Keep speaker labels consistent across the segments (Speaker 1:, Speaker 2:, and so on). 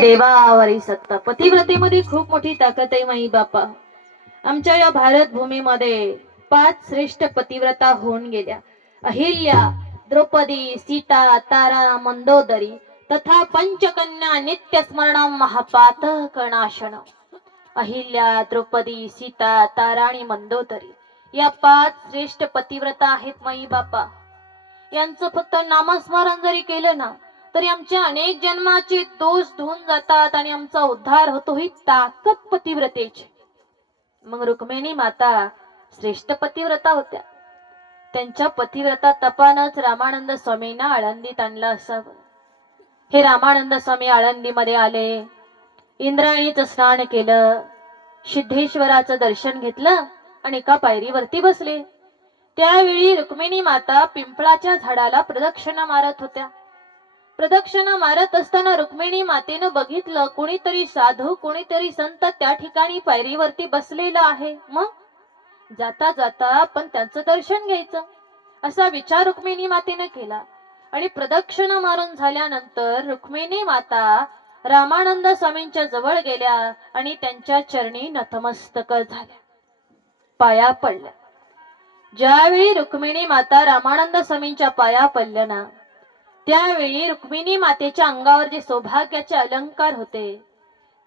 Speaker 1: देवावरी सत्ता. पतिव्रतेमध्ये खूप मोठी ताकद आहे माई बापा. आमच्या या भारत भूमीमध्ये पाच श्रेष्ठ पतिव्रता होऊन गेल्या. अहिल्या द्रौपदी सीता तारा मंदोदरी तथा पंचकन्या नित्य स्मरण महापात कणाशन. अहिल्या द्रौपदी सीता तारा आणि मंदोदरी या पाच श्रेष्ठ पतिव्रता आहेत माई बापा. यांचं फक्त नामस्मरण जरी केलं ना तरी आमच्या अनेक जन्माचे दोष धुवून जातात आणि आमचा उद्धार होतो ही ताकद पतिव्रतेची. मग रुक्मिणी माता श्रेष्ठ पतिव्रता होत्या. त्यांच्या पतिव्रता तपानच रामानंद स्वामींना आळंदीत आणलं असावं. हे रामानंद स्वामी आळंदीमध्ये आले. इंद्रायणीचं स्नान केलं. सिद्धेश्वराचं दर्शन घेतलं आणि एका पायरीवरती बसले. त्यावेळी रुक्मिणी माता पिंपळाच्या झाडाला प्रदक्षिणा मारत होत्या. प्रदक्षिणा मारत असताना रुक्मिणी मातेनं बघितलं कुणीतरी साधू कुणीतरी संत त्या ठिकाणी पायरीवरती बसलेला आहे. मग? जाता जाता पण त्यांचं दर्शन घ्यायचं. असा विचार रुक्मिणी मातेनं केला. आणि प्रदक्षिणा मारून झाल्यानंतर रुक्मिणी माता रामानंद स्वामींच्या जवळ गेल्या आणि त्यांच्या चरणी नतमस्तक झाल्या. पाया पडल्या. ज्यावेळी रुक्मिणी माता रामानंद स्वामींच्या पाया पडल्या ना त्यावेळी रुक्मिणी मातेच्या अंगावर जे सौभाग्याचे अलंकार होते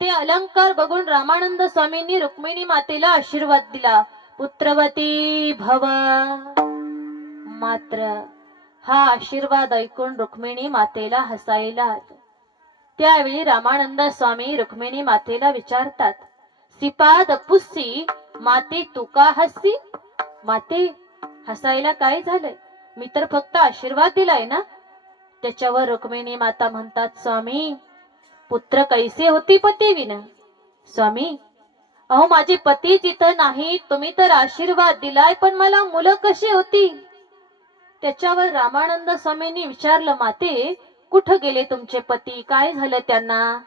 Speaker 1: ते अलंकार बघून रामानंद स्वामींनी रुक्मिणी मातेला आशीर्वाद दिला. पुत्रवती भव मात्र हा आशीर्वाद ऐकून रुक्मिणी मातेला हसायला त्यावेळी रामानंद स्वामी रुक्मिणी मातेला विचारतात सिपाद पुस्सी माते तू का हसी माते हसायला काय झालंय? मी तर फक्त आशीर्वाद दिलाय ना त्याच्यावर रुक्मिणी माता म्हणतात स्वामी पुत्र कैसे होती पती विना? स्वामी अहो माझे पती तिथं नाही तुम्ही तर आशीर्वाद दिलाय पण मला मुलं कशी होती? त्याच्यावर रामानंद स्वामींनी विचारलं माते कुठं गेले तुमचे पती? काय झालं त्यांना?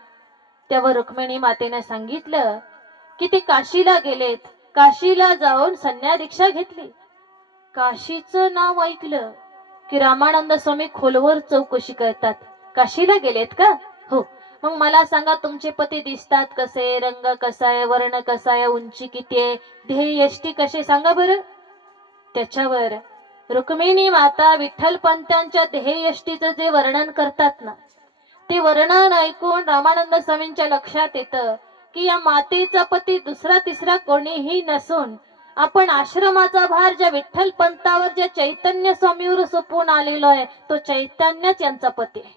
Speaker 1: त्यावर रुक्मिणी मातेने सांगितलं की ते काशीला गेलेत. काशीला जाऊन संन्या दीक्षा घेतली. काशीचं नाव ऐकलं. की रामानंद स्वामी खोलवर चौकशी करतात. काशीला गेलेत का? हो. मग मला सांगा तुमचे पती दिसतात कसे? रंग कसा आहे? वर्ण कसा आहे? उंची किती आहे? ध्येय यष्टी कसे? सांगा बरं. त्याच्यावर रुक्मिणी माता विठ्ठल पंतांच्या ध्येयष्टीचं जे वर्णन करतात ना ते वर्णन ऐकून रामानंद स्वामींच्या लक्षात येतं की या मातेचा पती दुसरा तिसरा कोणीही नसून आपण आश्रमाचा भार ज्या विठ्ठल पंतावर ज्या चैतन्य स्वामीवर सोपवून आलेलो आहे तो चैतन्यच यांचा पती आहे.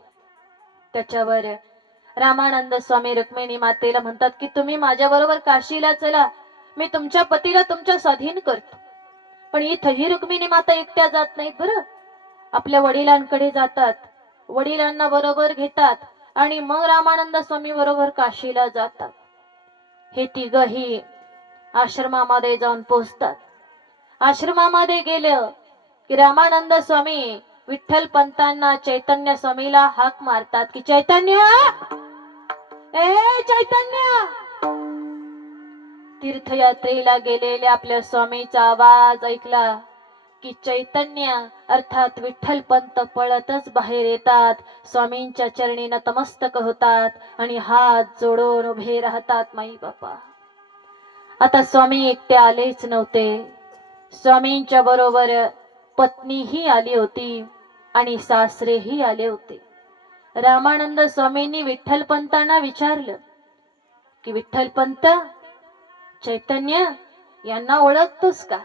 Speaker 1: त्याच्यावर रामानंद स्वामी रुक्मिणी मातेला म्हणतात की तुम्ही माझ्या बरोबर काशीला चला. मी तुमच्या पतीला तुमच्या स्वाधीन करतो. पण इथं ही रुक्मिणी माता एकट्या जात नाहीत बरं. आपल्या वडिलांकडे जातात. वडिलांना बरोबर घेतात. आणि मग रामानंद स्वामी बरोबर काशीला जातात. हे तिघही आश्रमामध्ये जाऊन पोहोचतात. आश्रमामध्ये गेलं की रामानंद स्वामी विठ्ठल पंतांना चैतन्य स्वामीला हाक मारतात की चैतन्य! ए चैतन्य! तीर्थयात्रेला गेलेल्या आपल्या स्वामीचा आवाज ऐकला की चैतन्य! अर्थात विठ्ठल पंत पळतच बाहेर येतात. स्वामींच्या चरणी नतमस्तक होतात आणि हात जोडून उभे राहतात माई बापा आता स्वामी एकटे आलेच नव्हते. स्वामींच्या बरोबर पत्नीही आली होती आणि सासरेही आले होते. रामानंद स्वामींनी विठ्ठलपंतांना विचारलं की विठ्ठलपंत चैतन्य यांना ओळखतोस का?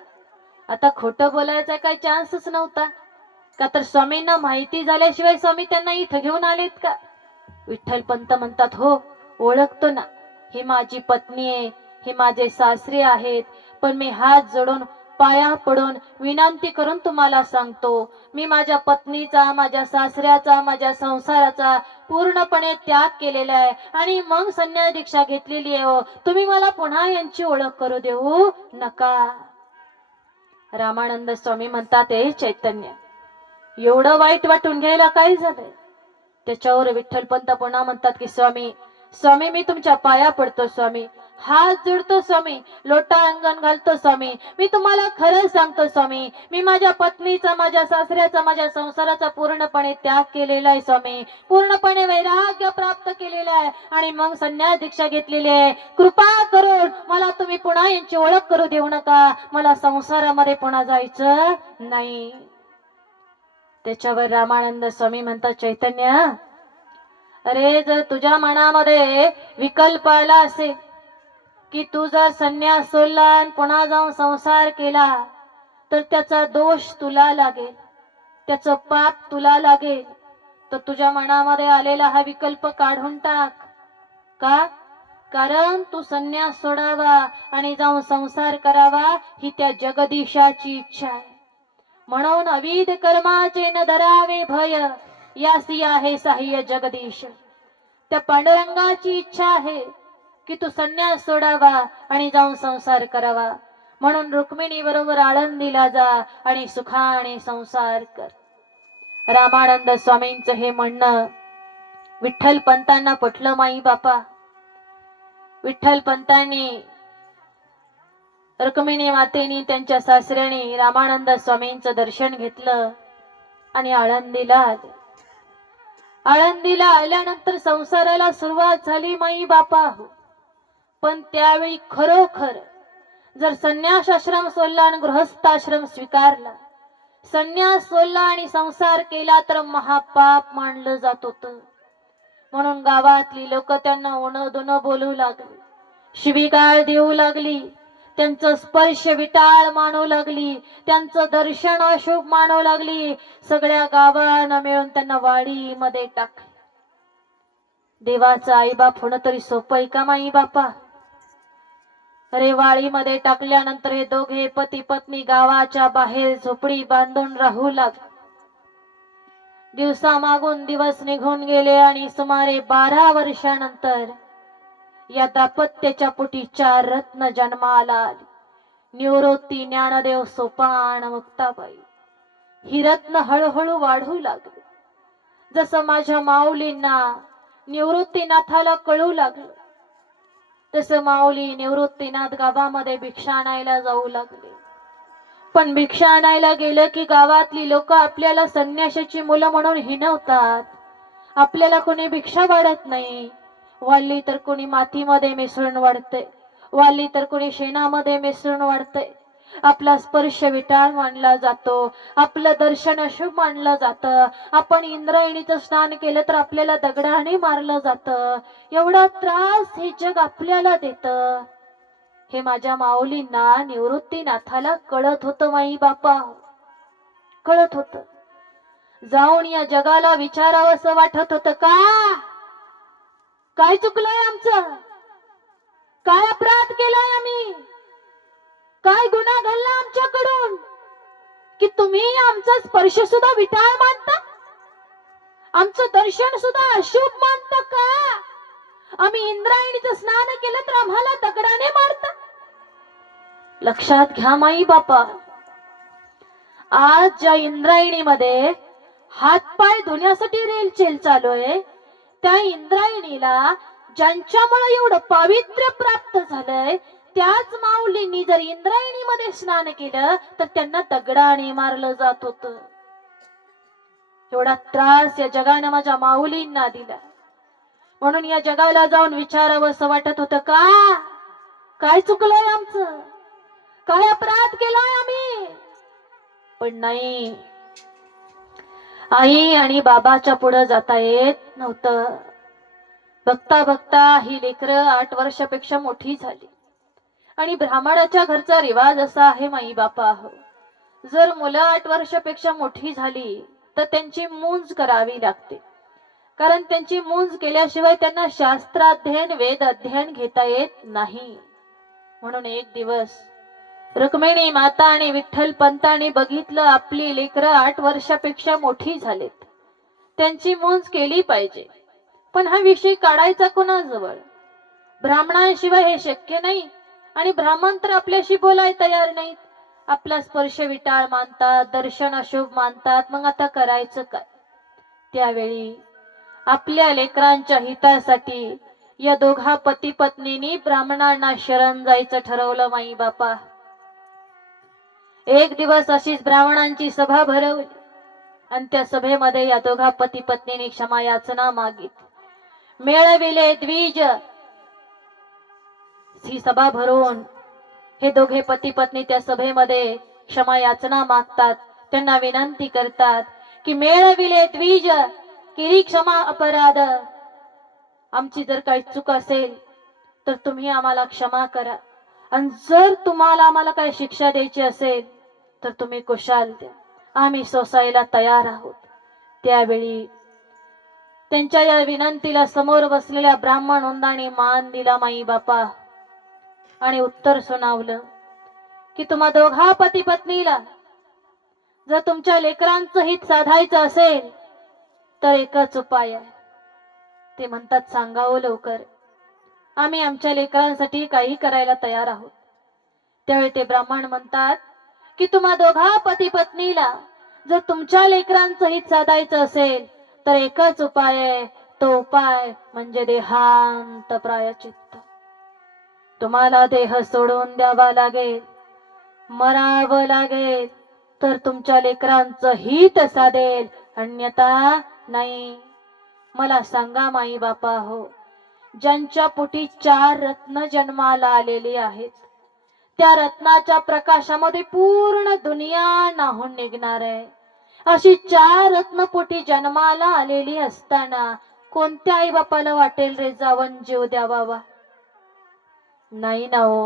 Speaker 1: आता खोटं बोलायचा काय चान्सच नव्हता. का तर स्वामींना माहिती झाल्याशिवाय स्वामी त्यांना इथं घेऊन आलेत का? विठ्ठलपंत म्हणतात हो ओळखतो ना. ही माझी पत्नी आहे. हे माझे सासरे आहेत. पण मी हात जोडून पाया पडून विनंती करून तुम्हाला सांगतो मी माझ्या पत्नीचा माझ्या सासऱ्याचा माझ्या संसाराचा पूर्णपणे त्याग केलेला आहे. आणि मग संन्यास दीक्षा घेतलेली आहे हो. तुम्ही मला पुन्हा यांची ओळख करू देऊ नका. रामानंद स्वामी म्हणतात हे चैतन्य एवढं वाईट वाटून घ्यायला काय झालंय? त्याच्यावर विठ्ठलपंत पुन्हा म्हणतात की स्वामी स्वामी मी तुमच्या पाया पडतो स्वामी. हात जोडतो स्वामी लोटा अंगण घालतो स्वामी. मी तुम्हाला खरं सांगतो स्वामी मी माझ्या पत्नीचा माझ्या सासऱ्याचा माझ्या संसाराचा पूर्णपणे त्याग केलेला आहे स्वामी. पूर्णपणे वैराग्य प्राप्त केलेला आहे आणि मग संन्यास दीक्षा घेतलेली आहे. कृपा करून मला तुम्ही पुन्हा यांची ओळख करू देऊ नका. मला संसारामध्ये पुन्हा जायचं नाही. त्याच्यावर रामानंद स्वामी म्हणतात चैतन्य अरे जर तुझ्या मनामध्ये विकल्प आला असेल की तू जर संन्यास सोडला आणि पुन्हा जाऊन संसार केला तर त्याचा दोष तुला लागेल. त्याचं पाप तुला लागेल. तर तुझ्या मनामध्ये आलेला हा विकल्प काढून टाक. का? कारण तू संन्यास सोडावा आणि जाऊन संसार करावा ही त्या जगदीशाची इच्छा आहे. म्हणून अविध कर्माचे न धरावे भय यासी आहे साह्य जगदीश. त्या पांडुरंगाची इच्छा आहे. की तू संन्यास सोडावा आणि जाऊन संसार करावा. म्हणून रुक्मिणी बरोबर आळंदीला जा आणि सुखाने संसार कर. रामानंद स्वामींच हे म्हणणं विठ्ठल पंतांना पटलं माई बापा. विठ्ठल पंतांनी रुक्मिणी मातेनी त्यांच्या सासऱ्याने रामानंद स्वामींचं दर्शन घेतलं आणि आळंदीला आले. आळंदीला आल्यानंतर संसाराला सुरुवात झाली माई बापा हो. पण त्यावेळी खरोखर जर संन्यास आश्रम सोडला आणि गृहस्थाश्रम स्वीकारला संन्यास सोडला आणि संसार केला तर महापाप मानलं जात होत. म्हणून गावातली लोक त्यांना ओन दोन बोलू लागली शिवीगाळ देऊ लागली त्यांचं स्पर्श विटाळ मानू लागली त्यांचं दर्शन अशुभ मानू लागली सगळ्या गावांना मिळून त्यांना वाडीमध्ये टाकले. देवाचा आईबाप होणं तरी सोपं आहे का माई बापा रेवाळीमध्ये टाकल्यानंतर हे दोघे पती पत्नी गावाच्या बाहेर झोपडी बांधून राहू लागले दिवसा मागून दिवस निघून गेले आणि सुमारे बारा वर्षानंतर या दापत्याच्या पोटी चार रत्न जन्माला आली. निवृत्ती ज्ञानदेव सोपान मुक्ताबाई. ही रत्न हळूहळू वाढू लागली. जसं माझ्या माऊलींना निवृत्तीनाथाला कळू लागलं. तसं माऊली निवृत्तीनाथ गावामध्ये भिक्षा आणायला जाऊ लागले. पण भिक्षा आणायला गेलं की गावातली लोक आपल्याला संन्याशाची मुलं म्हणून हिनवतात आपल्याला कोणी भिक्षा वाढत नाही. वाढली तर कोणी मातीमध्ये मिसळून वाढते वाढली तर कोणी शेणामध्ये मिसळून वाढते आपला स्पर्श विटाळ मानला जातो. आपलं दर्शन अशुभ मानलं जातं. आपण इंद्रायणीचं स्नान केलं तर आपल्याला दगडाने मारलं जातं. एवढा त्रास हे जग आपल्याला देत. हे माझ्या माऊलींना निवृत्तीनाथाला कळत होतं माई बापा. कळत होत. जाऊन या जगाला विचारावं असं वाटत होतं. का? काय चुकलंय आमचं? काय अपराध केलाय आम्ही? काय गुन्हा घडला आमच्याकडून? की तुम्ही आमचा स्पर्श सुद्धा विटाळ मानता? आमचं दर्शन सुद्धा अशुभ मानता का? आम्ही इंद्रायणीचं स्नान केलं तर आम्हाला दगडाने मारता? लक्षात घ्या माई बापा. आज ज्या इंद्रायणीमध्ये हातपाय धुण्यासाठी रेलचेल चालू आहे त्या इंद्रायणीला ज्यांच्यामुळे एवढं पावित्र्य प्राप्त झालंय त्याच माऊलींनी जर इंद्रायणीमध्ये स्नान केलं तर त्यांना दगडाने मारलं जात होत. एवढा त्रास या जगानं माझ्या माऊलींना दिला. म्हणून या जगाला जाऊन विचारावं असं वाटत होतं का? काय चुकलंय आमचं? काय अपराध केलाय आम्ही? पण नाही. आई आणि बाबाच्या पुढे जाता येत नव्हतं. बघता बघता ही लेकरं आठ वर्षापेक्षा मोठी झाली. आणि ब्राह्मणाच्या घरचा रिवाज असा आहे माई बापा जर मुलं आठ वर्षापेक्षा मोठी झाली तर त्यांची मूंज करावी लागते. कारण त्यांची मूंज केल्याशिवाय त्यांना शास्त्राध्ययन वेद अध्ययन घेता येत नाही. म्हणून एक दिवस रुक्मिणी माता आणि विठ्ठल पंतांनी बघितलं आपली लेकरं आठ वर्षापेक्षा मोठी झालेत. त्यांची मूंज केली पाहिजे. पण हा विषय काढायचा कोणाजवळ? ब्राह्मणांशिवाय हे शक्य नाही. आणि ब्राह्मण तर आपल्याशी बोलाय तयार नाहीत. आपला स्पर्श विटाळ मानतात दर्शन अशुभ मानतात मग आता करायचं काय? त्यावेळी आपल्या लेकरांच्या हितासाठी या दोघा पती पत्नीनी ब्राह्मणांना शरण जायचं ठरवलं माई बापा एक दिवस अशीच ब्राह्मणांची सभा भरवली आणि त्या सभेमध्ये या दोघा पती पत्नीने क्षमा याचना मागित मेळविले द्विज ही सभा भरवून हे दोघे पती पत्नी त्या सभेमध्ये क्षमा याचना मागतात. त्यांना विनंती करतात की मेळविले द्विज किरी क्षमा अपराध. आमची जर काही चूक असेल तर तुम्ही आम्हाला क्षमा करा. आणि जर तुम्हाला आम्हाला काही शिक्षा द्यायची असेल तर तुम्ही कुशाल द्या. आम्ही सोसायला तयार आहोत. त्यावेळी त्यांच्या या विनंतीला समोर बसलेल्या ब्राह्मण वंदाने मान दिला माई बापा आणि उत्तर सुनावलं की तुम्हा दोघा पती पत्नीला जर तुमच्या लेकरांचं हित साधायचं असेल तर एकच उपाय आहे. ते म्हणतात सांगावं लवकर. आम्ही आमच्या लेकरांसाठी काही करायला तयार आहोत. त्यावेळी ते ब्राह्मण म्हणतात की तुम्हा दोघा पती पत्नीला जर तुमच्या लेकरांचं हित साधायचं असेल तर एकच उपाय आहे. तो उपाय म्हणजे देहांत प्रायचित्त तुम्हाला देह सोडून द्यावा लागेल. मरावं लागेल. तर तुमच्या लेकरांचं हित साधेल. अन्यथा नाही. मला सांगा माई बापा हो. ज्यांच्या पोटी चार रत्न जन्माला आलेली आहेत त्या रत्नाच्या प्रकाशामध्ये पूर्ण दुनिया नाहून निघणार आहे. अशी चार रत्नपोटी जन्माला आलेली असताना कोणत्या आई बापाला वाटेल रे जावन जीव द्यावा नाही ना हो.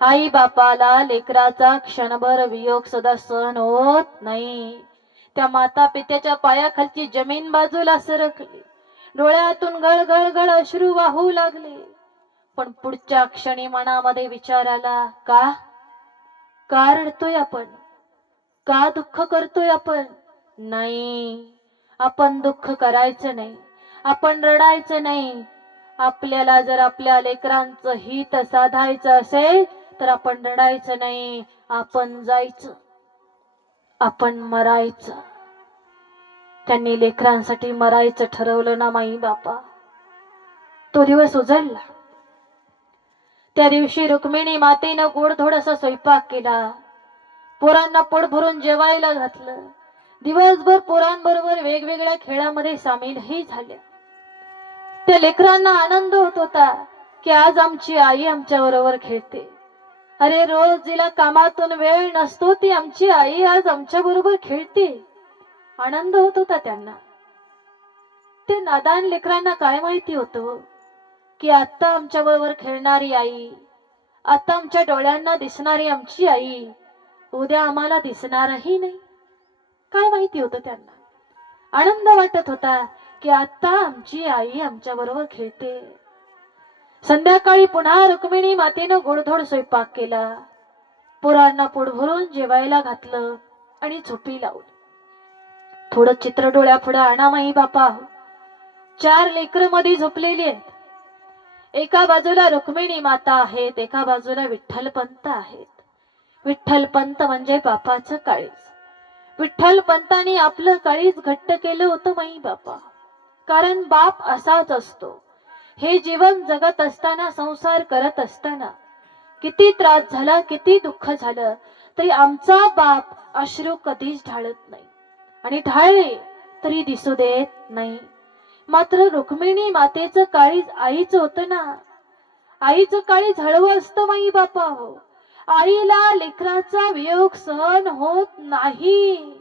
Speaker 1: आई बापाला लेकराचा क्षणभर वियोग सुद्धा सहन होत नाही. त्या माता पित्याच्या पायाखालची जमीन बाजूला सरकली. डोळ्यातून गळगळगळ अश्रू वाहू लागले. पण पुढच्या क्षणी मनामध्ये विचार आला का? का रडतोय आपण. का दुःख करतोय आपण? नाही. आपण दुःख करायचं नाही. आपण रडायचं नाही. आपल्याला जर आपल्या लेकरांचं हित साधायचं असेल तर आपण रडायचं नाही. आपण जायचं. आपण मरायचं. त्यांनी लेकरांसाठी मरायचं ठरवलं ना माई बापा तो दिवस उजळला त्या दिवशी रुक्मिणी मातेनं गोड थोडासा स्वयंपाक केला. पोरांना पोट भरून जेवायला घातलं. दिवसभर पोरांबरोबर वेगवेगळ्या खेळामध्ये सामीलही झाल्या. त्या लेकरांना आनंद होत होता की आज आमची आई आमच्या बरोबर खेळते. अरे रोज जिला कामातून वेळ नसतो ती आमची आई आज आमच्या बरोबर खेळते. आनंद होत होता त्यांना. ते नादान लेकरांना काय माहिती होत? की आता आमच्या बरोबर खेळणारी आई आता आमच्या डोळ्यांना दिसणारी आमची आई उद्या आम्हाला दिसणारही नाही. काय माहिती होत त्यांना? आनंद वाटत होता की आता आमची आई आमच्या बरोबर खेळते. संध्याकाळी पुन्हा रुक्मिणी मातेनं गोडधोड स्वयंपाक केला. पोरांना पोट भरून जेवायला घातलं आणि झोपी लावली. थोडं चित्र डोळ्या पुढे आणा माई बापा. चार लेकरमध्ये झोपलेली आहेत. एका बाजूला रुक्मिणी माता आहेत एका बाजूला विठ्ठल पंत आहेत. विठ्ठल पंत म्हणजे बापाचं काळीज. विठ्ठल पंतांनी आपलं काळीज घट्ट केलं होतं माई बापा. कारण बाप असाच असतो. हे जीवन जगत असताना संसार करत असताना किती त्रास झाला किती दुःख झालं तरी आमचा बाप अश्रू कधीच ढाळत नाही. आणि ढाळले तरी दिसू देत नाही. मात्र रुक्मिणी मातेचं काळी आईच होतं ना. आईचं काळी हळवं असतं माई बापा हो. आईला लेकराचा वियोग सहन होत नाही.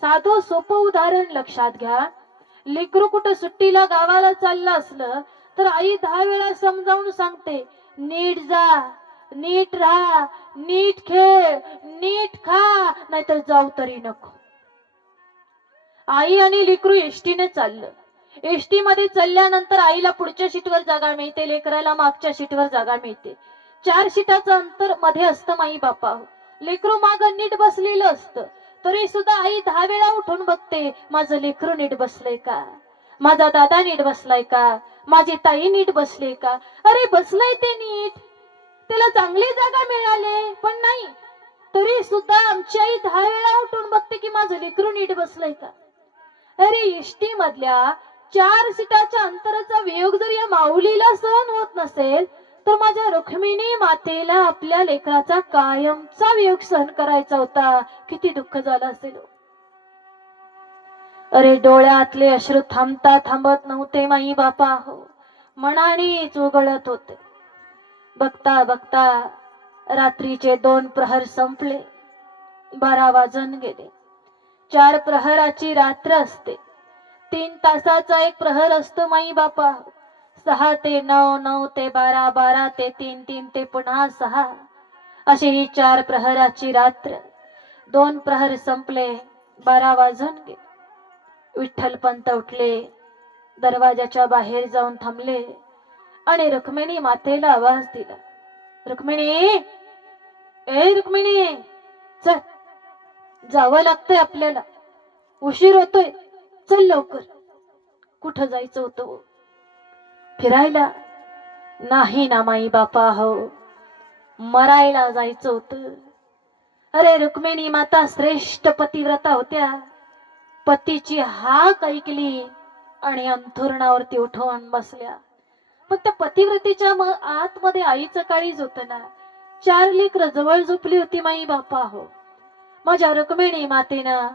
Speaker 1: साधं सोपं उदाहरण लक्षात घ्या. लेकरू कुठं सुट्टीला गावाला चाललं असलं तर आई दहा वेळा समजावून सांगते नीट जा नीट राहा नीट खेळ नीट खा नाहीतर जाऊ तरी नको. आई आणि लेकरू एसटीने चाललं. एसटी मध्ये चालल्यानंतर आईला पुढच्या सीटवर जागा मिळते लेकराला मागच्या सीटवर जागा मिळते. चार सीटाचं अंतरमध्ये असतं माई बापा लेकरू माग नीट बसलेलं असतं. तरी सुद्धा आई दहा वेळा उठून बघते माझं लेकरू नीट बसलंय का? माझा दादा नीट बसलाय का? माझी ताई नीट बसली का? अरे बसलाय ते नीट. त्याला चांगली जागा मिळाले पण नाही. तरी सुद्धा आमची आई दहा वेळा उठून बघते की माझं लेकरू नीट बसलंय का? अरे इष्टी मधल्या चार सीटाच्या अंतराचा वियोग जर या माऊलीला सहन होत नसेल तर माझ्या रुक्मिणी मातेला आपल्या लेकराचा कायमचा वियोग सहन करायचा होता. किती दुःख झालं असेल हो. अरे डोळ्यातले अश्रू थांबता थांबत नव्हते माई बापा हो. मनानेच उघडत होते. बघता बघता रात्रीचे दोन प्रहर संपले. बारा वाजून गेले. चार प्रहराची रात्र असते. तीन तासाचा एक प्रहर असतो माई बापा हो. सहा ते नऊ नऊ ते बारा बारा ते तीन तीन ते पुन्हा सहा. अशी ही चार प्रहराची रात्र. दोन प्रहर संपले बारा वाजून गेले विठ्ठल पंत उठले दरवाजाच्या बाहेर जाऊन थांबले आणि रुक्मिणी मातेला आवाज दिला. रुक्मिणी ए रुक्मिणी चल. जावं लागतंय आपल्याला. उशीर होतोय. चल लवकर. कुठं जायचं होतं? फिरायला नाही ना माई बापा हो. मरायला जायचं होतं. अरे रुक्मिणी माता श्रेष्ठ पतिव्रता होत्या. पतीची हाक ऐकली आणि अंथुरणावरती उठवून बसल्या. पण त्या पतिव्रतेच्या आतमध्ये आईचं काळीज होत ना. चार लेकर जवळ झोपली होती माई बापा हो. माझ्या रुक्मिणी मातेनं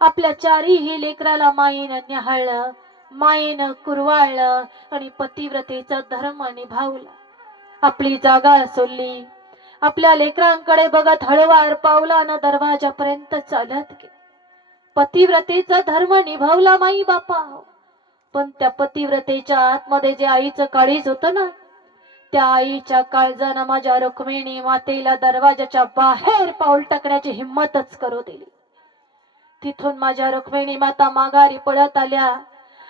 Speaker 1: आपल्या चारीही लेकराला माईनं न्याहाळलं. मायेनं कुरवाळलं आणि पतिव्रतेचा धर्म निभावला. आपली जागा सोडली. आपल्या लेकरांकडे बघत हळवार पावलानं दरवाजापर्यंत चालत गे पतिव्रतेचा धर्म निभावला माई बापा पण त्या पतिव्रतेच्या आतमध्ये जे आईचं काळीज होत ना त्या आईच्या काळजानं माझ्या रुक्मिणी मातेला दरवाजाच्या बाहेर पाऊल टाकण्याची हिंमतच करू दिली. तिथून माझ्या रुक्मिणी माता माघारी पळत आल्या.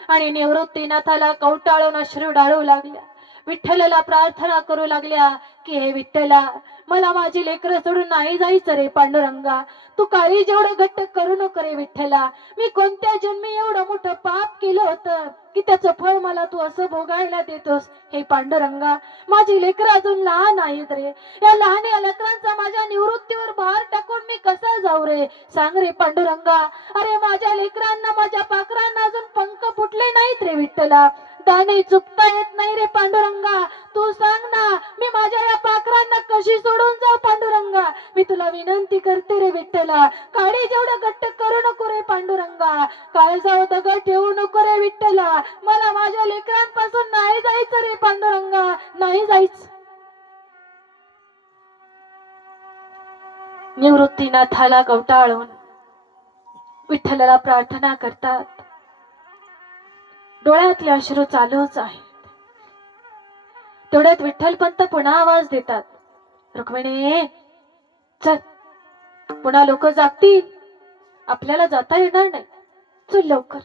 Speaker 1: आणि निवृत्तीनाथाला कवटाळून अश्रू डाळू लागल्या. विठ्ठलाला प्रार्थना करू लागल्या की हे विठ्ठला मला माझी लेकरं सोडून नाही जायचं रे पांडुरंगा. तू काळी जेवढं घट्ट करू नको रे विठ्ठला. मी कोणत्या जन्मी एवढं मोठं पाप केलं होतं? की त्याचं फळ मला तू असं भोगायला देतोस? हे पांडुरंगा माझी लेकरं अजून लहान आहेत रे. या लहान या लेकरांचा माझ्या निवृत्तीवर भार टाकून मी कसा जाऊ रे? सांग रे पांडुरंगा. अरे माझ्या लेकरांना माझ्या पाखरांना अजून पंख फुटले नाहीत रे विठ्ठला. त्याने चुकता येत नाही रे पांडुरंगा. तू सांग ना मी माझ्या या पाखरांना कशी सोडून जाऊ पांडुरंगा? मी तुला विनंती करते रे विठ्ठला काळी जेवढं घट्ट करू नको रे पांडुरंगा. काळजाव दगड ठेवू नको रे विठ्ठला मला माझ्या लेकरांपासून नाही जायचं रे पांडुरंगा नाही जायचं. निवृत्तीनाथाला कवटाळून विठ्ठलाला प्रार्थना करतात. डोळ्यातले अश्रू चालूच आहेत. तेवढ्यात विठ्ठलपंत पुन्हा आवाज देतात. रुक्मिणी चल. पुन्हा लोक जागतील. आपल्याला जाता येणार नाही. चल लवकर.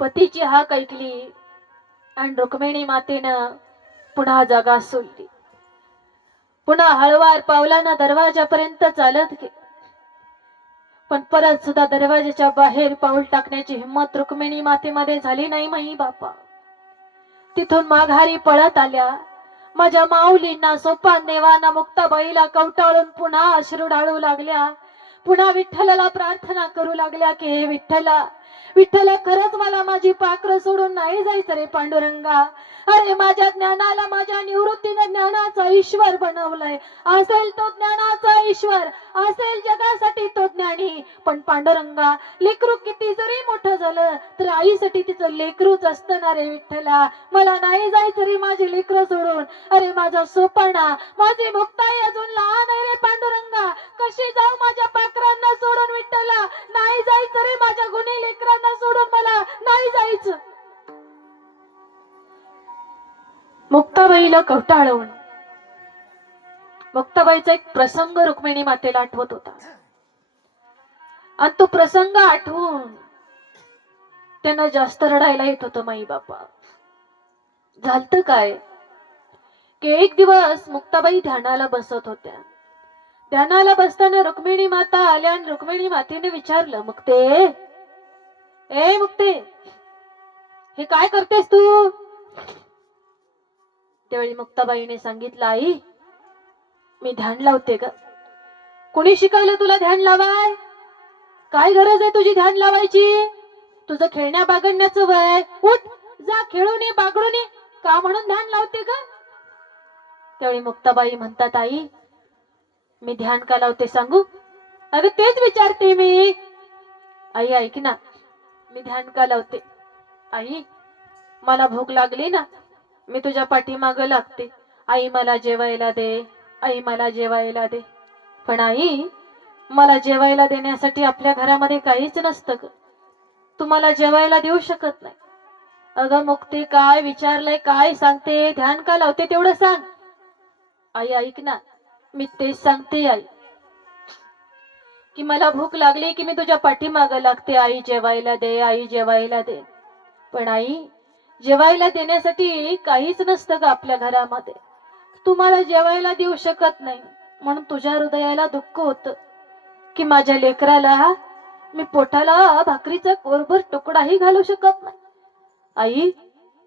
Speaker 1: पतीची हाक ऐकली आणि रुक्मिणी मातेनं पुन्हा जागा सोडली. पुन्हा हळवार पावलानं दरवाजापर्यंत चालत गेली. पण परत सुद्धा दरवाजाच्या बाहेर पाऊल टाकण्याची हिंमत रुक्मिणी मातेमध्ये झाली नाही माई बापा. तिथून माघारी पळत आल्या. माझ्या माऊलींना सोपान देवाना मुक्ताबाईला कवटाळून पुन्हा अश्रू डाळू लागल्या. पुन्हा विठ्ठलाला प्रार्थना करू लागल्या की हे विठ्ठला विठ्ठला खरंच मला माझी पाखरं सोडून नाही जायचं रे पांडुरंगा. अरे माझ्या ज्ञानाला माझ्या निवृत्तीने ज्ञानाचा ईश्वर बनवलंय. असेल तो ज्ञानाचा ईश्वर असेल जगासाठी तो ज्ञानी. पण पांडुरंगा लेकरू किती जरी मोठं झालं तर आईसाठी तिचं लेकरूच असतं ना रे विठ्ठला. मला नाही जायचं रे माझी लेकरं सोडून. अरे माझा सोपाणा माझी मुक्ताई अजून लहान आहे रे पांडुरंगा. कशी जाऊ माझ्या पाकरांना सोडून विठ्ठला? नाही जायचं रे माझ्या गुन्हे लेकरांना सोडून मला. नाही जायचं. मुक्ताबाईला कवटाळवून मुक्ताबाईचा एक प्रसंग रुक्मिणी मातेला आठवत होता. आणि तो प्रसंग आठवून त्यांना जास्त रडायला येत होतं माई बापा झालत काय? की एक दिवस मुक्ताबाई ध्यानाला बसत होत्या. ध्यानाला बसताना रुक्मिणी माता आल्या आणि रुक्मिणी मातेने विचारलं मुक्ते ए मुक्ते हे काय करतेस तू? त्यावेळी मुक्ताबाईने सांगितलं आई मी ध्यान लावते ग. कोणी शिकवलं तुला ध्यान लावाय? काय गरज आहे तुझी ध्यान लावायची? तुझं खेळण्या बागडण्याचं वय. उठ जा खेळून ये बागडून. ये का म्हणून ध्यान लावते ग? त्यावेळी मुक्ताबाई म्हणतात आई मी ध्यान का लावते सांगू? अगं तेच विचारते मी. आई ऐक ना. मी ध्यान का लावते? आई मला भूक लागली ना. मी तुझ्या पाठीमागं लागते. आई मला जेवायला दे. आई मला जेवायला दे. पण आई मला जेवायला देण्यासाठी आपल्या घरामध्ये काहीच नसतं ग. तुम्हाला जेवायला देऊ शकत नाही. अगं मुक्ती काय विचारलंय काय सांगते ध्यान का लावते तेवढं सांग. आई ऐक ना. मी तेच सांगते आई. की मला भूक लागली की मी तुझ्या पाठीमाग लागते. आई जेवायला दे आई जेवायला दे. पण आई जेवायला देण्यासाठी काहीच नसतं का आपल्या घरामध्ये. तुम्हाला जेवायला देऊ शकत नाही. म्हणून तुझ्या हृदयाला दुःख होत की माझ्या लेकराला मी पोटाला भाकरीचा कोरभर तुकडाही घालू शकत नाही. आई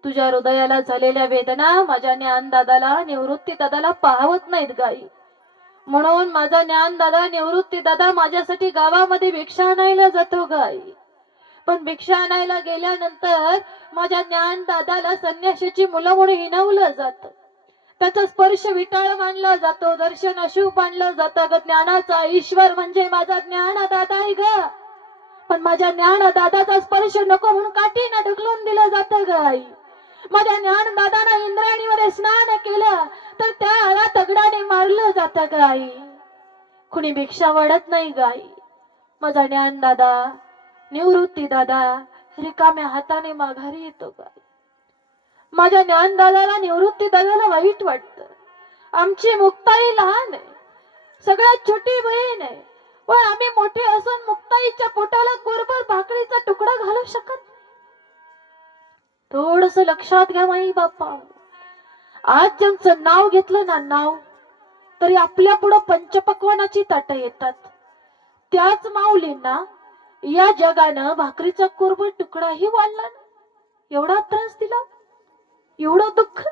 Speaker 1: तुझ्या हृदयाला झालेल्या वेदना माझ्या ज्ञानदादाला निवृत्ती दादाला पाहवत नाहीत गाई म्हणून माझा ज्ञानदादा निवृत्ती दादा माझ्यासाठी गावामध्ये भिक्षा आणायला जातो गाई पण भिक्षा आणायला गेल्यानंतर माझ्या ज्ञान दादाला संन्याशाची मुलं म्हणून हिनवलं जात. त्याचा स्पर्श विटाळ मानला जातो दर्शन अशुभ मानलं जातं. ग ज्ञानाचा ईश्वर म्हणजे माझा ज्ञान दादा आहे ग. पण माझ्या ज्ञान दादाचा स्पर्श नको म्हणून काठीनं ढकलून दिलं जातं ग आई. माझ्या ज्ञान दादानं इंद्रायणीमध्ये स्नान केलं तर त्याला तगडाने मारलं जातं ग आई. कुणी भिक्षा वाढत नाही ग आई. माझा ज्ञान दादा निवृत्ती दादा रिकाम्या हाताने माघारी येतो का? माझ्या ज्ञान दादाला निवृत्ती दादाला वाईट वाटत. आमची मुक्ताई लहान आहे. सगळ्यात छोटी बहीण आहे. पण आम्ही मोठे असून मुक्ताईच्या पोटाला गोरभर भाकरीचा तुकडा घालू शकत थोडस लक्षात घ्या माई बाप्पा. आज ज्यांचं नाव घेतलं ना नाव तरी आपल्या पुढं पंचपक्वानाची ताट येतात. त्याच माऊलींना या जगानं भाकरीचा कोरभर तुकडाही वाढला ना. एवढा त्रास दिला? एवढं दुःख?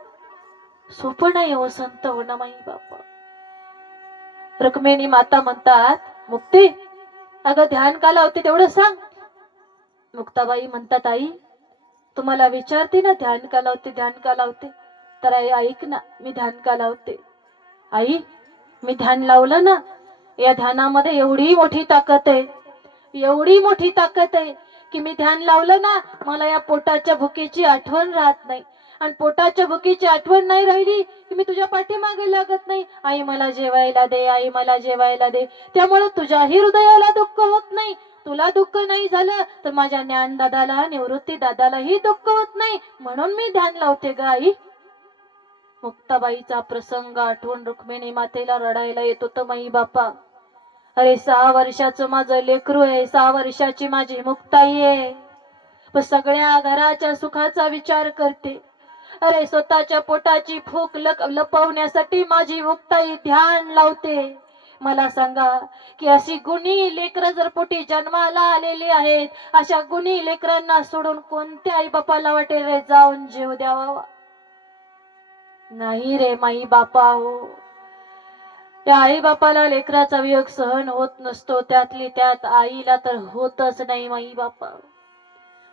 Speaker 1: सोपं नाही हो संत होणं माई बापा रुक्मिणी माता म्हणतात मुक्ती अगं ध्यान का लावते तेवढं सांग. मुक्ताबाई म्हणतात आई तुम्हाला विचारते ना ध्यान का लावते ध्यान का लावते तर आई ऐक ना मी ध्यान का लावते आई मी ध्यान लावलं ना या ध्यानामध्ये एवढी मोठी ताकद आहे. एवढी मोठी ताकद आहे की मी ध्यान लावलं ना मला या पोटाच्या भुकेची आठवण राहत नाही. आणि पोटाच्या भुकेची आठवण नाही राहिली की मी तुझ्या पाठीमागे लागत नाही. आई मला जेवायला दे आई मला जेवायला दे. त्यामुळे तुझ्याही हृदयाला दुःख होत नाही. तुला दुःख नाही झालं तर माझ्या ज्ञान दादाला निवृत्ती दादालाही दुःख होत नाही. म्हणून मी ध्यान लावते ग आई. मुक्ताबाईचा प्रसंग आठवण रुक्मिणी मातेला रडायला येतो तर माई बापा अरे सहा वर्षाचं माझं लेकरू आहे सहा वर्षाची माझी मुक्ताई आहे. पण सगळ्या घराच्या सुखाचा विचार करते. अरे स्वतःच्या पोटाची भूक लपवण्यासाठी माझी मुक्ताई ध्यान लावते. मला सांगा की अशी गुणी लेकरं जर पोटी जन्माला आलेली आहेत अशा गुणी लेकरांना सोडून कोणत्या आई बापाला वाटेल रे? जाऊन जीव द्यावा. नाही रे माई बापा हो. त्या आई बापाला लेकराचा वियोग सहन होत नसतो त्यातली त्यात आईला तर होतच नाही माई बापा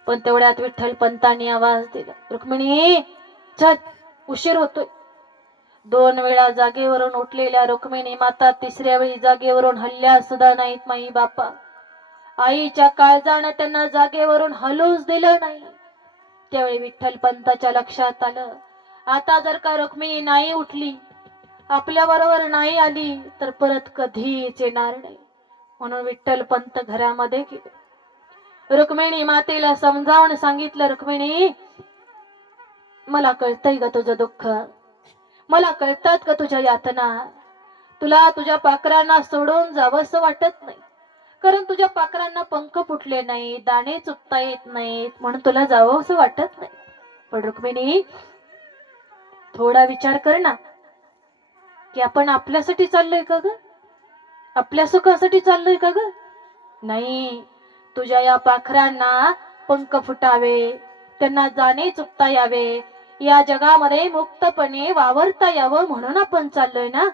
Speaker 1: पण तेवढ्यात विठ्ठल पंतांनी आवाज दिला रुक्मिणी चल उशीर होतोय. दोन वेळा जागेवरून उठलेल्या रुक्मिणी माता तिसऱ्या वेळी जागेवरून हल्ल्या सुद्धा नाहीत माई बापा आईच्या काळजानं त्यांना जागेवरून हलूच दिलं नाही. त्यावेळी विठ्ठल पंताच्या लक्षात आलं आता जर का रुक्मिणी नाही उठली आपल्या बरोबर नाही आली तर परत कधीच येणार नाही. म्हणून विठ्ठल पंत घरामध्ये गेले. रुक्मिणी मातेला समजावून सांगितलं रुक्मिणी मला कळतंय का तुझं दुःख. मला कळतात का तुझ्या यातना. तुला तुझ्या पाखरांना सोडून जावंसं वाटत नाही. कारण तुझ्या पाखरांना पंख फुटले नाही दाणे चुकता येत नाहीत म्हणून तुला जावंसं वाटत नाही. पण रुक्मिणी थोडा विचार कर ना. की आपण आपल्यासाठी चाललोय का ग? आपल्या सुखासाठी चाललोय का ग? नाही तुझ्या या पाखरांना पंख फुटावे त्यांना जाणे चुकता यावे. या जगामध्ये मुक्तपणे वावरता यावं म्हणून आपण चाललोय ना?